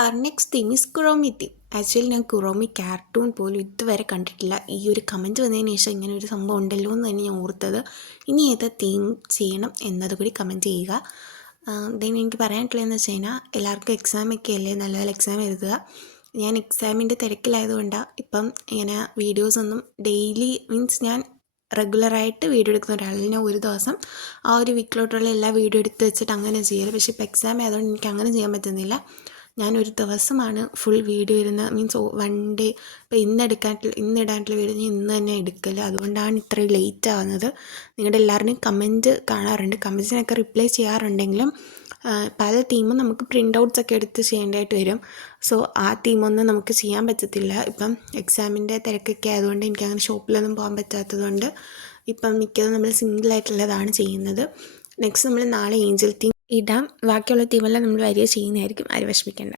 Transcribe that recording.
Our next theme is Kuromi theme. Actually ഞാൻ Kuromi cartoon പോലും ഇതുവരെ കണ്ടിട്ടില്ല. ഈ ഒരു കമൻറ്റ് വന്നതിന് ശേഷം ഇങ്ങനെ ഒരു സംഭവം ഉണ്ടല്ലോ എന്ന് തന്നെ ഞാൻ ഓർത്തത്. ഇനി ഏതാ തീം ചെയ്യണം എന്നത് കൂടി കമൻറ്റ് ചെയ്യുക. ദെൻ എനിക്ക് പറയാനുള്ളതെന്ന് വെച്ച് കഴിഞ്ഞാൽ എല്ലാവർക്കും എക്സാമൊക്കെ അല്ലേ, നല്ല നല്ല എക്സാം എഴുതുക. ഞാൻ എക്സാമിൻ്റെ തിരക്കിലായതുകൊണ്ടാണ് ഇപ്പം ഇങ്ങനെ വീഡിയോസൊന്നും ഡെയിലി മീൻസ് ഞാൻ റെഗുലറായിട്ട് വീഡിയോ എടുക്കുന്ന ഒരാളല്ല. ഞാൻ ഒരു ദിവസം ആ ഒരു വീക്കിലോട്ടുള്ള എല്ലാ വീഡിയോ എടുത്ത് വെച്ചിട്ട് അങ്ങനെ ചെയ്യല്. പക്ഷേ ഇപ്പോൾ എക്സാം ആയതുകൊണ്ട് എനിക്ക് അങ്ങനെ ചെയ്യാൻ പറ്റുന്നില്ല. ഞാനൊരു ദിവസമാണ് ഫുൾ വീഡിയോ ഇരുന്ന് മീൻസ് വൺ ഡേ ഇപ്പോൾ ഇന്നിടാനുള്ള വീഡിയോ ഞാൻ ഇന്ന് തന്നെ എടുക്കൽ. അതുകൊണ്ടാണ് ഇത്രയും ലേറ്റ് ആവുന്നത്. നിങ്ങളുടെ എല്ലാവരുടെയും കമൻറ്റ് കാണാറുണ്ട്, കമൻറ്റ്സിനൊക്കെ റിപ്ലൈ ചെയ്യാറുണ്ടെങ്കിലും പല തീമും നമുക്ക് പ്രിൻ്റ് ഔട്ട്സ് ഒക്കെ എടുത്ത് ചെയ്യേണ്ടതായിട്ട് വരും. സോ ആ തീമൊന്നും നമുക്ക് ചെയ്യാൻ പറ്റത്തില്ല. ഇപ്പം എക്സാമിൻ്റെ തിരക്കൊക്കെ ആയതുകൊണ്ട് എനിക്കങ്ങനെ ഷോപ്പിലൊന്നും പോകാൻ പറ്റാത്തതുകൊണ്ട് ഇപ്പം മിക്കതും നമ്മൾ സിംഗിളായിട്ടുള്ളതാണ് ചെയ്യുന്നത്. നെക്സ്റ്റ് നമ്മൾ നാളെ ഏഞ്ചൽ തീം ഇടാം. ബാക്കിയുള്ള തീമെല്ലാം നമ്മൾ വരിക ചെയ്യുന്നതായിരിക്കും. ആരും വിഷമിക്കേണ്ട.